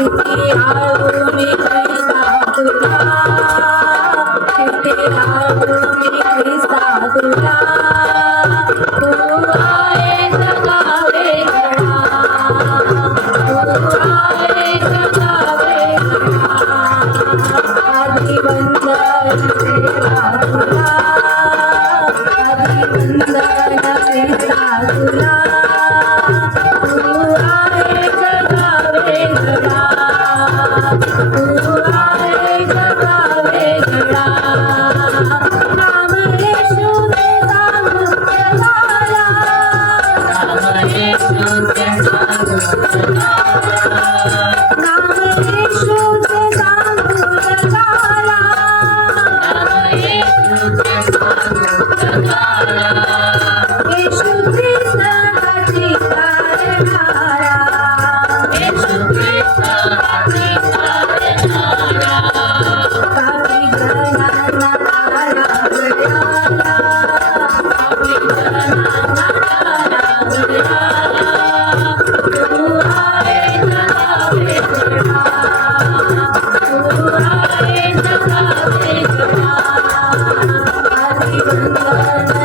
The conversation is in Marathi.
किती आळू मी कैसा तुला, किती आळू मी कैसा तुला, तू आहे जगा वेगळा, तू आहे जगा वेगळा, आधी वंदन सेवा तुला, आधी वंदन सेवा तुला, तू आहे जगा वेगळा, तू आहे जगा वेगळा. नाम येशूचे सांगू जगाला, नाम येशूचे सांगू जगाला, नाम येशूचे सांगू जगाला, नाम येशूचे सांगू जगाला. येशू ख्रिस्ताची करणारा, येशू ख्रिस्ताची करणारा, पापी जनांना तारा गळ्याला, पापी जनांना तारा गळ्याला, तू आहे जगा वेगळा, तू आहे जगा वेगळा, आधी वंदन